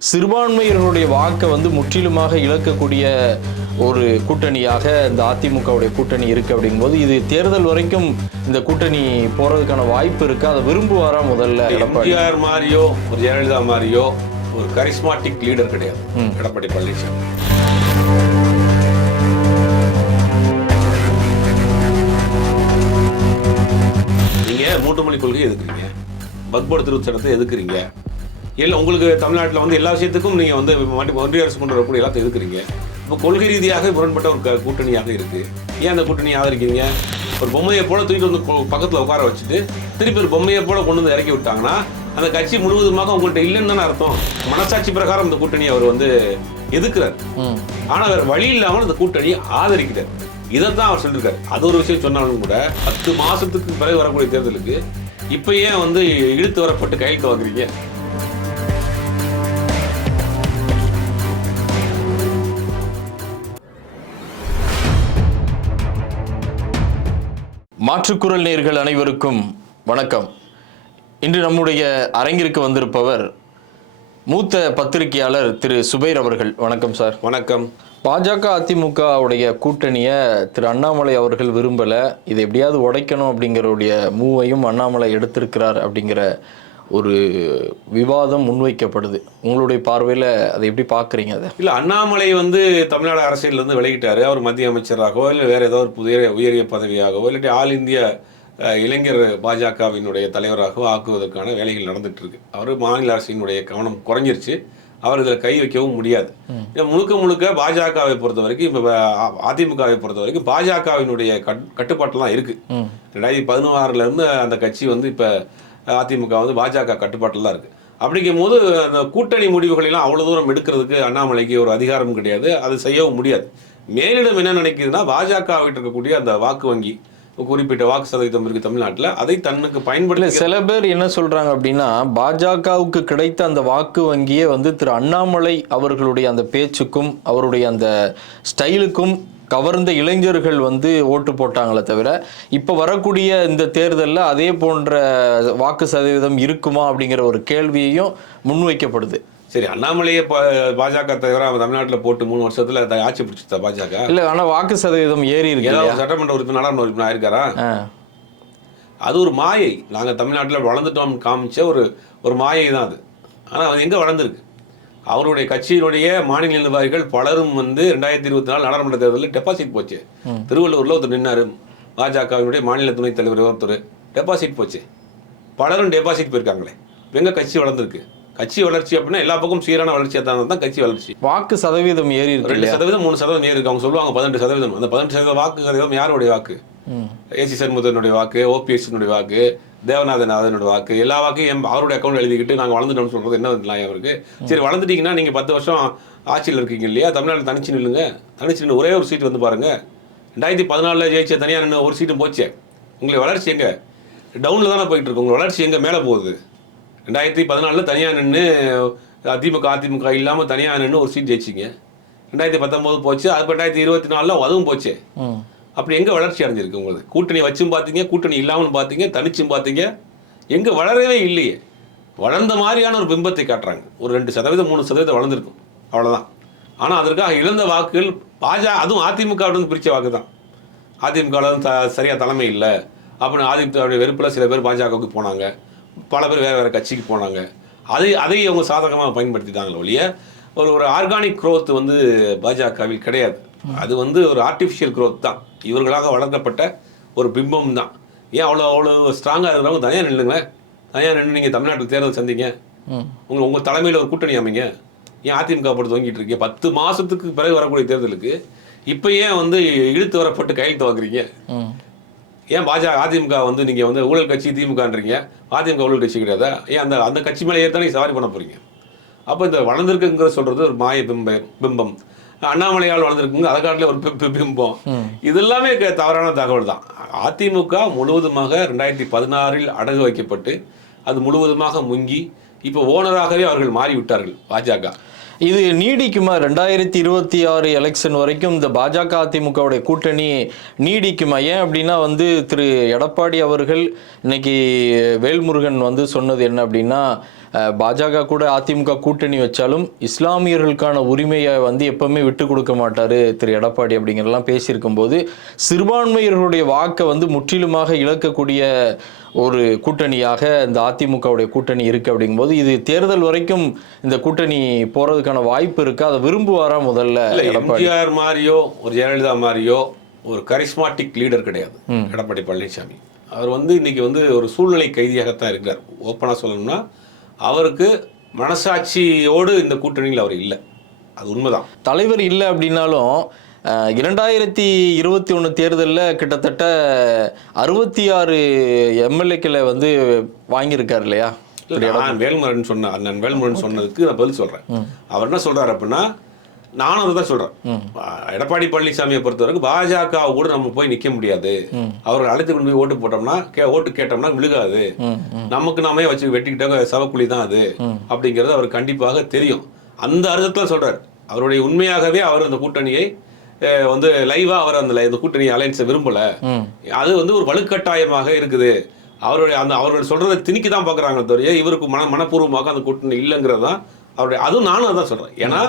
சிறுபான்மையினருடைய வாக்கை வந்து முற்றிலுமாக இழக்கக்கூடிய ஒரு கூட்டணியாக இந்த அதிமுகவுடைய கூட்டணி இருக்கு அப்படிங்கும்போது இது தேர்தல் வரைக்கும் இந்த கூட்டணி போறதுக்கான வாய்ப்பு இருக்கு? அதை விரும்புவாரா முதல்ல எம்ஜிஆர் மாதிரியோ ஒரு ஜெயலலிதா மாதிரியோ ஒரு கரிஸ்மாட்டிக் லீடர் கிடையாது. எடப்பாடி பழனிசாமி. நீங்க மூன்று மொழி கொள்கையை எதுக்குறீங்க? பக்போர்டு திருத்த சட்டத்தை எதுக்குறீங்க? இல்லை உங்களுக்கு தமிழ்நாட்டில் வந்து எல்லா விஷயத்துக்கும் நீங்கள் வந்து ஒன்றிய அரசு கொண்டு வரக்கூடிய எல்லாத்தையும் எதுக்குறீங்க இப்போ கொள்கை ரீதியாக முரண்பட்ட ஒரு கூட்டணியாக இருக்கு. ஏன் அந்த கூட்டணியை ஆதரிக்கிறீங்க? ஒரு பொம்மையை போல தூக்கிட்டு வந்து பக்கத்துல உட்கார வச்சுட்டு திருப்பி ஒரு பொம்மையை போல கொண்டு வந்து இறக்கி விட்டாங்கன்னா அந்த கட்சி முழுவதுமாக உங்கள்கிட்ட இல்லைன்னு தானே அர்த்தம். மனசாட்சி பிரகாரம் அந்த கூட்டணியை அவர் வந்து எதுக்குறார் ம். ஆனா வேற வழி இல்லாமல் அந்த கூட்டணியை ஆதரிக்கிறார். இதைத்தான் அவர் சொல்லியிருக்காரு. அது ஒரு விஷயம் சொன்னாலும் கூட பத்து மாசத்துக்கு பிறகு வரக்கூடிய தேர்தலுக்கு இப்ப ஏன் வந்து இழுத்து வரப்பட்டு கையெழுத்து வாங்குறீங்க? மாற்றுக்குரல் நேர்கள் அனைவருக்கும் வணக்கம். இன்று நம்முடைய அரங்கிற்கு வந்திருப்பவர் மூத்த பத்திரிகையாளர் திரு சுபைர் அவர்கள். வணக்கம் சார். வணக்கம். பாஜக அதிமுகவுடைய கூட்டணியை திரு அண்ணாமலை அவர்கள் விரும்பல. இதை எப்படியாவது உடைக்கணும் அப்படிங்கிறவுடைய மூவையும் அண்ணாமலை எடுத்திருக்கிறார் அப்படிங்கிற ஒரு விவாதம் முன்வைக்கப்படுது. உங்களுடைய பார்வையில் அதை எப்படி பார்க்குறீங்க அதை? இல்ல அண்ணாமலை வந்து தமிழ்நாடு அரசியல்ல இருந்து விலகிட்டாரு அவர் மத்திய அமைச்சராகவோ இல்லை வேற ஏதோ ஒரு புதிய உயரிய பதவியாகவோ இல்லாட்டி ஆல் இந்திய இளைஞர் பாஜகவினுடைய தலைவராகவோ ஆக்குவதற்கான வேலைகள் நடந்துட்டு இருக்கு அவர் மாநில அரசினுடைய கவனம் குறைஞ்சிருச்சு. அவர் இதில் கை வைக்கவும் முடியாது. முழுக்க முழுக்க பாஜகவை பொறுத்த வரைக்கும் இப்போ அதிமுகவை பொறுத்த வரைக்கும் பாஜகவினுடைய கட் கட்டுப்பாட்டில் தான் இருக்கு ரெண்டாயிரத்தி பதினாறுல இருந்து அந்த கட்சி வந்து இப்போ அதிமுக வந்து பாஜக கட்டுப்பாட்டில் தான் இருக்குது அப்படிங்கும் போது அந்த கூட்டணி முடிவுகளெல்லாம் அவ்வளோ தூரம் எடுக்கிறதுக்கு அண்ணாமலைக்கு ஒரு அதிகாரம் கிடையாது. அது செய்யவும் முடியாது. மேலிடம் என்ன நினைக்குதுன்னா பாஜகவிட்டு இருக்கக்கூடிய அந்த வாக்கு வங்கி குறிப்பிட்ட வாக்கு சதவீதம் இருக்கு தமிழ்நாட்டில் அதை தன்னுக்கு பயன்படுத்த சில பேர் என்ன சொல்றாங்க அப்படின்னா பாஜகவுக்கு கிடைத்த அந்த வாக்கு வங்கியே வந்து திரு அண்ணாமலை அவர்களுடைய அந்த பேச்சுக்கும் அவருடைய அந்த ஸ்டைலுக்கும் கவர்ந்த இளைஞர்கள் வந்து ஓட்டு போட்டாங்களே தவிர இப்போ வரக்கூடிய இந்த தேர்தலில் அதே போன்ற வாக்கு சதவீதம் இருக்குமா அப்படிங்கிற ஒரு கேள்வியையும் முன்வைக்கப்படுது. சரி அண்ணாமலையை பா- பாஜக தவிர தமிழ்நாட்டில் போட்டு மூணு வருஷத்துல ஆட்சி பிடிச்சிட்டா பாஜக? இல்ல ஆனா வாக்கு சதவீதம் ஏறி இருக்கு சட்டமன்ற உறுப்பினர் நாடாளுமன்ற உறுப்பினர் ஆயிருக்காரா? ஆ. அது ஒரு மாயை. நாங்கள் தமிழ்நாட்டில் வளர்ந்துட்டோம் காமிச்ச ஒரு ஒரு மாயை தான் அது. ஆனால் அது எங்கே வளர்ந்துருக்கு? அவருடைய கட்சியினுடைய மாநில நிர்வாகிகள் பலரும் வந்து ரெண்டாயிரத்தி இருபத்தி நாலு நாடாளுமன்ற தேர்தலில் டெபாசிட் போச்சு. திருவள்ளூரில் ஒருத்தர் நின்னாரு. பாஜகவினுடைய மாநில துணைத் தலைவர் ஒருத்தர். டெபாசிட் போச்சு. பலரும் டெபாசிட் போயிருக்காங்களே. எங்க கட்சி வளர்ந்துருக்கு? கட்சி வளர்ச்சி அப்படின்னா எல்லா பக்கம் சீரான வளர்ச்சியாக தான் தான் கட்சி வளர்ச்சி. வாக்கு சதவீதம் ஏறி இருக்கு ரெண்டு சதவீதம் மூணு சதவீதம் ஏறி இருக்கு. அவங்க சொல்லுவாங்க பதினெட்டு சதவீதம் அந்த பதினெட்டு சதவீதம் வாக்கு சதவீதம் யாருடைய வாக்கு. ஏசி சண்முகத்தினுடைய வாக்கு ஓபிஎஸ்னுடைய வாக்கு தேவநாதன் அதனோட வாக்கு எல்லா வாக்கையும் எம் அவருடைய அக்கௌண்ட் எழுதிக்கிட்டு நாங்கள் வளர்ந்துட்டோம்னு சொல்றது என்ன நியாயம் இருக்கு? சரி வளர்ந்துட்டீங்கன்னா நீங்க பத்து வருஷம் ஆட்சியில் இருக்கீங்க இல்லையா? தமிழ்நாட்டில் தனிச்சு நில்லுங்க. தனிச்சு நின்று ஒரே ஒரு சீட் வந்து பாருங்க. ரெண்டாயிரத்தி பதினாலில் ஜெயிச்ச தனியாக நின்று ஒரு சீட்டும் போச்சே. உங்களுடைய வளர்ச்சி எங்க? டவுனில் தானே போயிட்டு இருக்கு உங்க வளர்ச்சி எங்க? மேலே போகுது. ரெண்டாயிரத்தி பதினாலில் தனியாக நின்று அதிமுக அதிமுக இல்லாமல் தனியாக நின்று ஒரு சீட் ஜெயிச்சிங்க. ரெண்டாயிரத்தி பத்தொம்போது போச்சு. அது ரெண்டாயிரத்தி இருபத்தி நாலில் அதுவும் போச்சே. அப்படி எங்கே வளர்ச்சி அடைஞ்சிருக்கு உங்களுக்கு? கூட்டணி வச்சும் பார்த்தீங்க கூட்டணி இல்லாமல் பார்த்தீங்க தனிச்சும் பார்த்தீங்க. எங்கே வளரவே இல்லையே. வளர்ந்த மாதிரியான ஒரு பிம்பத்தை காட்டுறாங்க. ஒரு ரெண்டு சதவீதம் மூணு சதவீதம் வளர்ந்துருக்கும். அவ்வளோதான் ஆனால் அதற்காக இழந்த வாக்குகள் பாஜக அதுவும் அதிமுக இருந்து பிரித்த வாக்கு தான். அதிமுக த சரியாக தலைமை இல்லை. அப்படின்னு அதிமுக வெறுப்பில் சில பேர் பாஜகவுக்கு போனாங்க. பல பேர் வேறு வேறு கட்சிக்கு போனாங்க. அதை அதை அவங்க சாதகமாக பயன்படுத்திட்டாங்களே ஒழிய ஒரு ஒரு ஆர்கானிக் growth வந்து பாஜகவில் கிடையாது. அது வந்து ஒரு ஆர்டிஃபிஷியல் growth தான். இவர்களாக வளர்க்கப்பட்ட ஒரு பிம்பம் தான். ஏன் அவ்வளோ அவ்வளோ ஸ்ட்ராங்காக இருக்கிறவங்க தனியாக நில்லுங்களேன் தனியாக நின்று நீங்கள் தமிழ்நாட்டில் தேர்தல் சந்திங்க. உங்கள் உங்கள் தலைமையில் ஒரு கூட்டணி அமைங்க. ஏன் அதிமுக போட்டு தொங்கிட்டு இருக்கீங்க? பத்து மாசத்துக்கு பிறகு வரக்கூடிய தேர்தலுக்கு இப்போ ஏன் வந்து இழுத்து வரப்பட்டு கையெழுத்து வாங்குறீங்க. ஏன் பாஜக அதிமுக வந்து நீங்கள் வந்து ஊழல் கட்சி திமுகன்றீங்க? அதிமுக ஊழல் கட்சி கிடையாதா? ஏன் அந்த அந்த கட்சி மேலே ஏற்ற நீங்க சவாரி பண்ண போறீங்க? அப்போ இந்த வளர்ந்துருக்குங்கிற சொல்றது ஒரு மாய பிம்ப பிம்பம். அண்ணாமலையால் வளர்ந்துருக்குங்க அதை காட்டில ஒரு பிம்பம். இது எல்லாமே க- தவறான தகவல் தான். அதிமுக முழுவதுமாக ரெண்டாயிரத்தி பதினாறில் அடகு வைக்கப்பட்டு அது முழுவதுமாக முங்கி இப்போ ஓனராகவே அவர்கள் மாறிவிட்டார்கள் பாஜக. இது நீடிக்குமா? ரெண்டாயிரத்தி இருபத்தி ஆறு எலெக்ஷன் வரைக்கும் இந்த பாஜக அதிமுகவுடைய கூட்டணி நீடிக்குமா? ஏன் அப்படின்னா வந்து திரு எடப்பாடி அவர்கள் இன்னைக்கு வேல்முருகன் வந்து சொன்னது என்ன அப்படின்னா பாஜக கூட அதிமுக கூட்டணி வச்சாலும் இஸ்லாமியர்களுக்கான உரிமையை வந்து எப்பவுமே விட்டு கொடுக்க மாட்டார் திரு எடப்பாடி அப்படிங்கிறலாம் பேசியிருக்கும் போது சிறுபான்மையர்களுடைய வாக்கை வந்து முற்றிலுமாக இழக்கக்கூடிய ஒரு கூட்டணியாக இந்த அதிமுகவுடைய கூட்டணி இருக்கு அப்படிங்கும்போது இது தேர்தல் வரைக்கும் இந்த கூட்டணி போறதுக்கான வாய்ப்பு இருக்கு? அதை விரும்புவாரா முதல்ல எம்ஜிஆர் மாதிரியோ ஒரு ஜெயலலிதா மாதிரியோ ஒரு கரிஸ்மாட்டிக் லீடர் கிடையாது. எடப்பாடி பழனிசாமி அவர் வந்து இன்னைக்கு வந்து ஒரு சூழ்நிலை கைதியாகத்தான் இருக்கிறார். ஓப்பனாக சொல்லணும்னா அவருக்கு மனசாட்சியோடு இந்த கூட்டணியில் அவர் இல்லை. அது உண்மைதான். தலைவர் இல்லை அப்படின்னாலும் இரண்டாயிரத்தி இருபத்தி ஒன்று தேர்தலில் கிட்டத்தட்ட அறுபத்தி ஆறு எம்எல்ஏக்களை வந்து வாங்கியிருக்காரு இல்லையா? வேல்முருகன் சொன்ன அண்ணன் வேல்முருகன் சொன்னதுக்கு நான் பதில் சொல்றேன். அவர் என்ன சொல்றாரு அப்படின்னா நானும் அதை தான் சொல்றேன். எடப்பாடி பழனிசாமியை பொறுத்தவரைக்கும் பாஜக கூட நம்ம போய் நிக்க முடியாது. அவர்கள் அழைத்து கொண்டு போய் ஓட்டு போட்டோம்னா கே ஓட்டு கேட்டோம்னா விழுகாது. நமக்கு நாமே வச்சு வெட்டிக்கிட்டாங்க சவக்குழி தான் அது. அப்படிங்கிறது அவர் கண்டிப்பாக தெரியும். அந்த அர்த்தத்தில் சொல்றாரு. அவருடைய உண்மையாகவே அவர் அந்த கூட்டணியை வந்து லைவா அவர் அந்த இந்த கூட்டணி அலைன்ஸை விரும்பல. அது வந்து ஒரு வலுக்கட்டாயமாக இருக்குது. அவருடைய அந்த அவர்கள் சொல்றதை திணிக்க தான் பார்க்குறாங்க தவிர இவருக்கு மன மனப்பூர்வமாக அந்த கூட்டணி இல்லைங்கிறது தான் அவருடைய அதுவும் நானும் அதான் சொல்றேன். ஏன்னா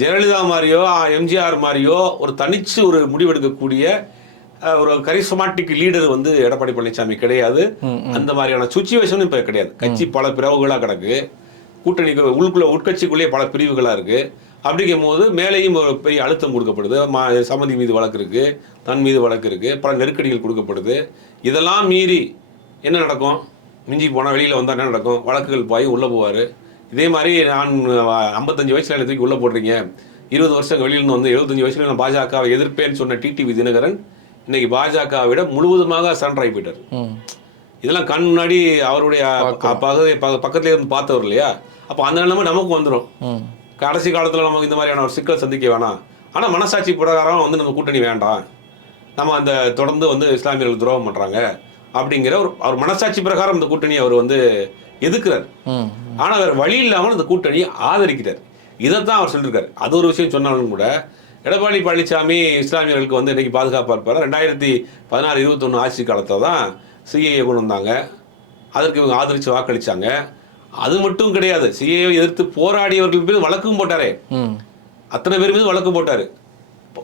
ஜெயலலிதா மாதிரியோ எம்ஜிஆர் மாதிரியோ ஒரு தனிச்சு ஒரு முடிவெடுக்கக்கூடிய ஒரு கரிஸ்மாட்டிக் லீடர் வந்து எடப்பாடி பழனிசாமி கிடையாது. அந்த மாதிரியான சுச்சுவேஷனும் இப்போ கிடையாது. கட்சி பல பிளவுகளாக கிடக்கு. கூட்டணிக்கு உள்ளுக்குள்ள உட்கட்சிக்குள்ளேயே பல பிரிவுகளாக இருக்கு. அப்படிங்கும் போது மேலேயும் ஒரு பெரிய அழுத்தம் கொடுக்கப்படுது. மா சமதி மீது வழக்கு இருக்கு தன் மீது வழக்கு இருக்கு பல நெருக்கடிகள் கொடுக்கப்படுது. இதெல்லாம் மீறி என்ன நடக்கும்? மிஞ்சி போனால் வெளியில் வந்தால் என்ன நடக்கும்? வழக்குகள் பாய் உள்ளே போவார். இதே மாதிரி நான் ஐம்பத்தஞ்சு வயசுல என்னை தூக்கி உள்ளே போடுறீங்க இருபது வருஷம் வெளியில வந்து எழுபத்தஞ்சு வயசுல நான் பாஜகவை எதிர்ப்பேன்னு சொன்ன டிடிவி தினகரன் இன்னைக்கு பாஜகவை விட முழுவதுமாக ஆகி போயிட்டார். இதெல்லாம் கண் முன்னாடி அவருடைய பக்கத்துல இருந்து பார்த்தவர் இல்லையா? அப்போ அந்த நிலைமை நமக்கு வந்துடும் கடைசி காலத்தில் நமக்கு இந்த மாதிரியான ஒரு சிக்கல் சந்திக்க வேணாம். ஆனால் மனசாட்சி பிரகாரம் வந்து நம்ம கூட்டணி வேண்டாம். நம்ம அந்த தொடர்ந்து வந்து இஸ்லாமியர்கள் துரோகம் பண்ணுறாங்க அப்படிங்கிற ஒரு அவர் மனசாட்சி பிரகாரம் இந்த கூட்டணியை அவர் வந்து எதிர்க்கிறார். ம். ஆனால் வேறு வழி இல்லாமல் இந்த கூட்டணியை ஆதரிக்கிறார். இதைத்தான் அவர் சொல்லியிருக்காரு அது ஒரு விஷயம் சொன்னாலும் கூட எடப்பாடி பழனிசாமி இஸ்லாமியர்களுக்கு வந்து இன்னைக்கு பாதுகாப்பாக இருப்பார். ரெண்டாயிரத்தி பதினாறு இருபத்தொன்று ஆட்சி காலத்தில் தான் சிஏஏ கொண்டு வந்தாங்க அதற்கு இவங்க ஆதரித்து வாக்களிச்சாங்க. அது மட்டும் கிடையாது. சிஏஏ எதிர்த்து போராடியவர்கள் மீது வழக்கும் போட்டாரே. அத்தனை பேர் மீது வழக்கு போட்டார்.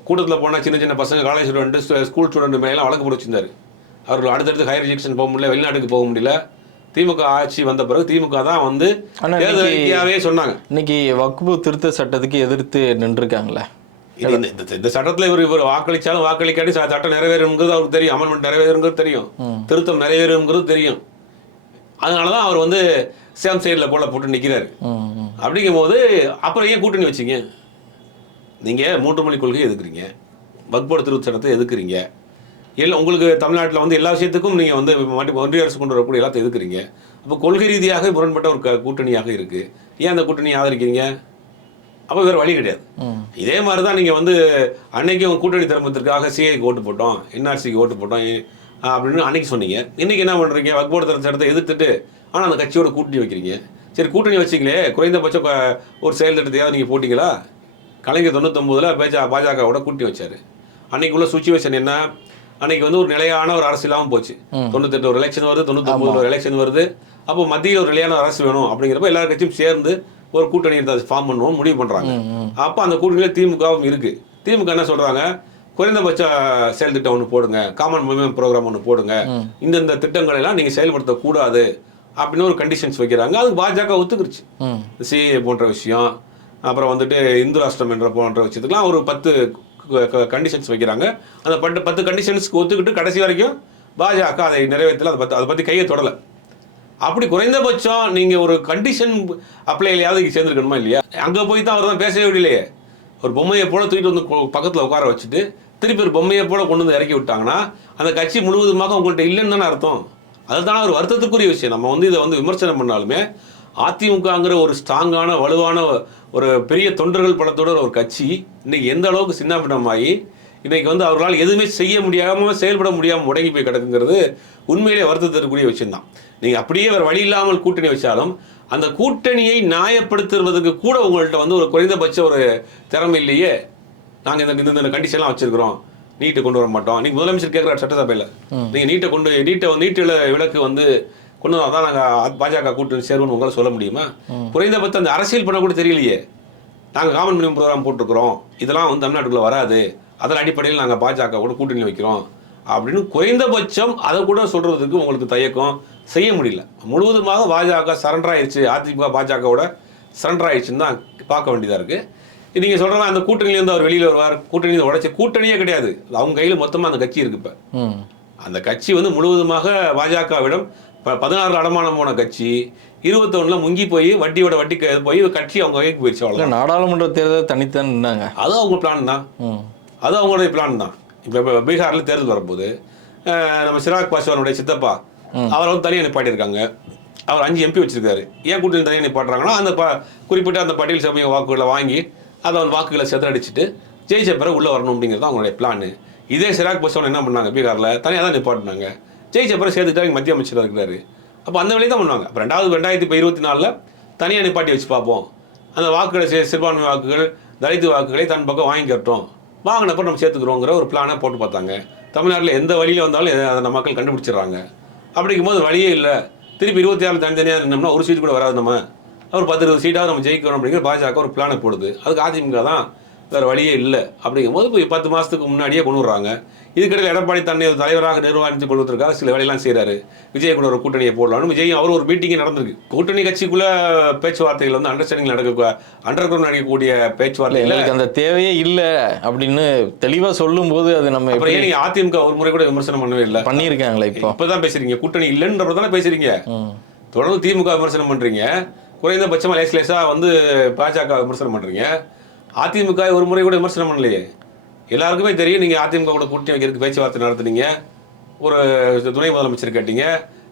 கூட்டத்தில் போனால் சின்ன சின்ன பசங்க காலேஜ் ஸ்டூடெண்ட் ஸ்கூல் ஸ்டூடெண்ட் மேலாம் வழக்கு போட்டு வச்சிருந்தாரு. அவர்கள் அடுத்தடுத்து ஹையர் எஜுகேஷன் போக முடியல வெளிநாட்டுக்கு போக முடியல. திமுக ஆட்சி வந்த பிறகு திமுக தான் வந்து தேர்தல் சொன்னாங்க. இன்னைக்கு வக்பு திருத்த சட்டத்துக்கு எதிர்த்து நின்றுருக்காங்களே. இந்த- சட்டத்தில் இவர் இவர் வாக்களிச்சாலும் வாக்களிக்காட்டி சட்டம் நிறைவேறுங்கிறது அவருக்கு தெரியும். அமெண்ட்மெண்ட் நிறைவேறுங்கிறது தெரியும். திருத்தம் நிறைவேறுங்கிறது தெரியும். அதனால தான் அவர் வந்து சேம் சைடில் போல போட்டு நிற்கிறாரு அப்படிங்கும் போது அப்புறம் ஏன் கூட்டணி வச்சீங்க? நீங்கள் மூன்று மொழி கொள்கையை எதுக்குறீங்க வக்போர்டு திருத்த சட்டத்தை எதுக்குறீங்க இல்லை உங்களுக்கு தமிழ்நாட்டில் வந்து எல்லா விஷயத்துக்கும் நீங்கள் வந்து மட்டி- ஒன்றிய அரசு கொண்டு வரக்கூடிய எல்லாத்தையும் எதுக்குறீங்க அப்போ கொள்கை ரீதியாக முரண்பட்ட ஒரு கூட்டணியாக இருக்குது ஏன் அந்த கூட்டணியை ஆதரிக்கிறீங்க? அப்போ வேறு வழி கிடையாது. இதே மாதிரி தான் நீங்கள் வந்து அன்னைக்கு கூட்டணி திரும்பத்திற்காக சிஐக்கு ஓட்டு போட்டோம் என்ஆர்சிக்கு ஓட்டு போட்டோம் அப்படின்னு அன்னைக்கு சொன்னீங்க. இன்னைக்கு என்ன பண்ணுறீங்க வக்போர்டு திருத்த சட்டத்தை எதிர்த்துட்டு ஆனால் அந்த கட்சியோட கூட்டணி வைக்கிறீங்க. சரி கூட்டணி வச்சிங்களே குறைந்தபட்சம் ஒரு செயல் திட்டத்தையாவது நீங்கள் போட்டிங்களா? கலைஞர் தொண்ணூத்தொம்பதுல பேஜா பாஜகவோட கூட்டணி வச்சாரு. அன்னைக்கு உள்ள சுச்சுவேஷன் என்ன? அன்னைக்கு வந்து ஒரு நிலையான ஒரு அரசியலாகவும் போச்சு. தொண்ணூத்தெட்டு ஒரு எலெக்ஷன் வருது தொண்ணூத்தொம்பதுல ஒரு எலெக்ஷன் வருது. அப்போ மத்தியில் ஒரு நிலையான அரசு வேணும் அப்படிங்கிறப்ப எல்லா கட்சியும் சேர்ந்து ஒரு கூட்டணி ஃபார்ம் பண்ணுவோம் முடிவு பண்றாங்க. அப்போ அந்த கூட்டணியில் திமுகவும் இருக்கு. திமுக என்ன சொல்றாங்க? குறைந்தபட்ச செயல் திட்டம் ஒன்று போடுங்க. காமன் மூவ்மெண்ட் ப்ரோக்ராம் ஒன்று போடுங்க. இந்தந்த திட்டங்களை எல்லாம் நீங்கள் செயல்படுத்தக்கூடாது அப்படின்னு ஒரு கண்டிஷன்ஸ் வைக்கிறாங்க. அது பாஜக ஒத்துக்குருச்சு. சிஏ போன்ற விஷயம். அப்புறம் வந்துட்டு இந்து ராஷ்டிரம் என்ற போன்ற விஷயத்துக்குலாம் ஒரு பத்து கண்டிஷன்ஸ் வைக்கிறாங்க. அந்த பத்து பத்து கண்டிஷன்ஸ்க்கு ஒத்துக்கிட்டு கடைசி வரைக்கும் பாஜக அதை நிறைவேற்றல. அதை பற்றி அதை பற்றி கையை தொடலை. அப்படி குறைந்தபட்சம் நீங்கள் ஒரு கண்டிஷன் அப்ளைலையாவது இங்கே சேர்ந்துருக்கணுமா இல்லையா? அங்கே போய் தான் அவர் தான் பேசவே விடலையே ஒரு பொம்மையை போல தூக்கிட்டு வந்து பக்கத்தில் உட்கார வச்சுட்டு திருப்பி ஒரு பொம்மையை போல கொண்டு வந்து இறக்கி விட்டாங்கன்னா அந்த கட்சி முழுவதுமாக உங்கள்கிட்ட இல்லைன்னு தானே அர்த்தம்? அதுதான் ஒரு வருத்தத்துக்குரிய விஷயம். நம்ம வந்து இதை வந்து விமர்சனம் பண்ணாலுமே அதிமுகங்கிற ஒரு ஸ்ட்ராங்கான வலுவான ஒரு பெரிய தொண்டர்கள் பலத்தோட ஒரு கட்சி இன்னைக்கு எந்த அளவுக்கு சின்னாபின்னமாகி இன்னைக்கு வந்து அவர்களால் எதுவுமே செய்ய முடியாமல் செயல்பட முடியாமல் முடங்கி போய் கிடக்குங்கிறது உண்மையிலே வருத்தத்திற்குரிய விஷயம்தான். நீங்கள் அப்படியே வேறு வழி இல்லாமல் கூட்டணி வச்சாலும் அந்த கூட்டணியை நியாயப்படுத்துவதற்கு கூட உங்கள்ட்ட வந்து ஒரு குறைந்தபட்ச ஒரு திறமை இல்லையே. நாங்க இந்த இந்த- கண்டிஷன்லாம் வச்சிருக்கிறோம். நீட்டை கொண்டு வர மாட்டோம். நீங்க முதலமைச்சர் கேட்குற சட்டசபையில். நீங்க நீட்டை கொண்டு நீட்டை நீட்டில் விளக்கு வந்து கொண்டு வந்தா தான் நாங்கள் பாஜக கூட்டணி சேருவோம்னு உங்களால் சொல்ல முடியுமா? குறைந்தபட்சம் அந்த அரசியல் பண்ண கூட தெரியலையே. நாங்கள் காமன் மினிமம் ப்ரோக்ராம் போட்டிருக்கிறோம். இதெல்லாம் வந்து தமிழ்நாட்டுக்குள்ள வராது. அதன் அடிப்படையில் நாங்கள் பாஜக கூட கூட்டணி வைக்கிறோம். அப்படின்னு குறைந்தபட்சம் அதை கூட சொல்றதுக்கு உங்களுக்கு தயக்கம். செய்ய முடியல. முழுவதுமாக பாஜக சரண்டர் ஆயிடுச்சு அதிமுக பாஜகவோட சரண்டர் ஆயிடுச்சுன்னு தான் பார்க்க வேண்டியதாக இருக்கு. நீங்க சொல்ற மாதிரி அந்த கூட்டணியிலேருந்து அவர் வெளியில் வருவார். கூட்டணியில் உடைச்ச கூட்டணியே கிடையாது. அவங்க கையில் மொத்தமாக அந்த கட்சி இருக்கு இப்போ. அந்த கட்சி வந்து முழுவதுமாக பாஜகவிடம் பதினாறு அடமானம் போன கட்சி இருபத்தொன்னுல முங்கி போய் வட்டியோட வட்டி போய் கட்சி அவங்க கைக்கு போயிடுச்சு அவ்வளோ நாடாளுமன்ற தேர்தல் தனித்தான் நின்னாங்க. அது அவங்க பிளான் தான். ம். அது அவங்களுடைய பிளான் தான். இப்போ பீகாரில் தேர்தல் வரும்போது நம்ம சிராக் பாஸ்வானுடைய சித்தப்பா அவர் வந்து தனியாக நிப்பாட்டியிருக்காங்க. அவர் அஞ்சு எம்பி வச்சிருக்காரு. ஏன் கூட்டணி தனியாக நிப்பாட்டுறாங்கன்னா அந்த ப குறிப்பிட்ட அந்த பட்டியல் சமய வாக்குகளை வாங்கி அதை அவன் வாக்குகளை செதறடிச்சிட்டு ஜெயிச்ச பிறகு உள்ளே வரணும் அப்படிங்கிறது தான் அவங்களுடைய பிளான் இதே சிராக் பாஸ்வான் என்ன பண்ணாங்க பீகாரில்? தனியாக தான் நிப்பாட்டினாங்க. ஜெயிச்ச பிறகு சேர்த்துக்கிட்டாங்க மத்திய அமைச்சராக இருக்கிறாரு. அப்போ அந்த வழியை தான் பண்ணுவாங்க. அப்போ ரெண்டாவது ரெண்டாயிரத்தி இப்போ இருபத்தி நாலில் தனியாக நிப்பாட்டி வச்சு பார்ப்போம். அந்த வாக்குகளை சிறுபான்மை வாக்குகள் தலித்து வாக்குகளை தன் பக்கம் வாங்கிக்கிறோம் வாங்கினப்போ நம்ம சேர்த்துக்கிறோங்கிற ஒரு பிளானை போட்டு பார்த்தாங்க. தமிழ்நாட்டில் எந்த வழியில் வந்தாலும் அந்த அதை மக்கள் கண்டுபிடிச்சிடுறாங்க. அப்படிங்கும்போது வழியே இல்லை. திருப்பி இருபத்தி ஆறு தனித்தனியாக இருந்தோம்னா ஒரு சீட் கூட வராது நம்ம. ஒரு பத்து இருபது சீட்டாவது நம்ம ஜெயிக்கணும் அப்படிங்கிற பாஜக ஒரு பிளானை போடுது. அதுக்கு அதிமுக தான் வேறு வழியே இல்லை. அப்படிங்கும்போது இப்போ பத்து மாதத்துக்கு முன்னாடியே கொண்டு வர்றாங்க. இதுக்கிடையில் எடப்பாடி தன்னை ஒரு தலைவராக நிர்வாகித்து கொள்வதற்காக சில வேலையெல்லாம் செய்கிறாரு விஜய் கூட ஒரு கூட்டணியை போடலாம்னு விஜய் அவர் ஒரு மீட்டிங்கே நடந்திருக்கு. கூட்டணி கட்சிக்குள்ள பேச்சுவார்த்தைகள் வந்து அண்டர்ஸ்டாண்டிங் நடக்க அண்டர் கிரவுண்ட் நடக்கக்கூடிய இல்ல. பேச்சுவார்த்தையில் எங்களுக்கு அந்த தேவையே இல்ல அப்படின்னு தெளிவா சொல்லும்போது அது நம்ம அப்புறம் ஏன் அதிமுக ஒரு முறை கூட விமர்சனம் பண்ணவே இல்லை? பண்ணியிருக்காங்களே இப்போ. இப்பதான் பேசுறீங்க. கூட்டணி இல்லைன்றப்ப தானே பேசுறீங்க. ம். தொடர்ந்து திமுக விமர்சனம் பண்றீங்க. குறைந்தபட்சமா லேஸ் லேசா வந்து பாஜக விமர்சனம் பண்றீங்க. அதிமுக ஒரு முறை கூட விமர்சனம் பண்ணலையே. எல்லாருக்குமே தெரியும் நீங்க அதிமுக கூட கூட்டணி வைக்கிறதுக்கு பேச்சுவார்த்தை நடத்துனீங்க. ஒரு துணை முதலமைச்சர் கேட்டீங்க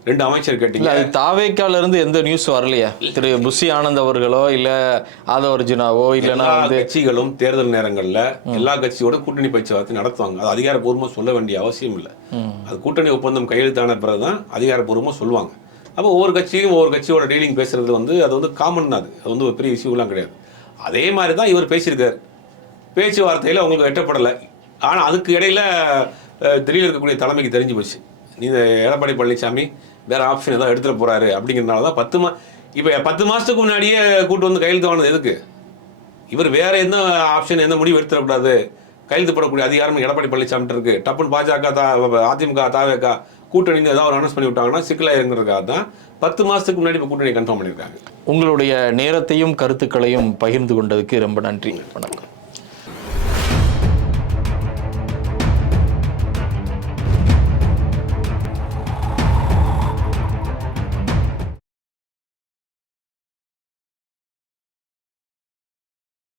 ரெண்டு அமைச்சர் கேட்டீங்க. அது தாவேக்கால இருந்து எந்த நியூஸ் வரலையா? திரு புஷி ஆனந்த் அவர்களோ இல்ல ஆதவர்ஜுனாவோ இல்லைன்னா எல்லா வந்து கட்சிகளும் தேர்தல் நேரங்கள்ல எல்லா கட்சியோட கூட்டணி பேச்சுவார்த்தை நடத்துவாங்க. அது அதிகாரப்பூர்வமா சொல்ல வேண்டிய அவசியம் இல்லை. அது கூட்டணி ஒப்பந்தம் கையெழுத்தான பிறகுதான் அதிகாரப்பூர்வமா சொல்லுவாங்க. அப்போ ஒவ்வொரு கட்சியும் ஒவ்வொரு கட்சியோட டீலிங் பேசுறது வந்து அது வந்து காமன் தான் அது. அது வந்து ஒரு பெரிய இஷ்யூலாம் கிடையாது. அதே மாதிரி தான் இவர் பேசியிருக்கார். பேச்சுவார்த்தையில் அவங்களுக்கு எட்டப்படலை. ஆனால் அதுக்கு இடையில அஹ், இருக்கக்கூடிய தலைமைக்கு தெரிஞ்சு போச்சு. இந்த எடப்பாடி பழனிசாமி வேறு ஆப்ஷன் ஏதாவது எடுத்துகிட்டு போகிறாரு அப்படிங்கிறதுனால தான் பத்து மா இப்போ பத்து மாதத்துக்கு முன்னாடியே கூட்டு வந்து கையெழுத்து வாங்கினது எதுக்கு? இவர் வேறு எந்த ஆப்ஷன் எந்த முடிவு எடுத்துடக்கூடாது? கையெழுத்து போடக்கூடிய அதிகாரம் எடப்பாடி பழனிசாமி இருக்குது டப்புன்னு பாஜக தா அதிமுக தாவேக்கா கூட்டணின்னு ஏதாவது ஒரு அனௌன்ஸ் பண்ணி விட்டாங்கன்னா சிக்கலாயிருங்கிறதுக்காக தான் பத்து மாதத்துக்கு முன்னாடி இப்போ கூட்டணி கன்ஃபார்ம் பண்ணியிருக்காங்க. உங்களுடைய நேரத்தையும் கருத்துக்களையும் பகிர்ந்து கொண்டதுக்கு ரொம்ப நன்றி. வணக்கம்.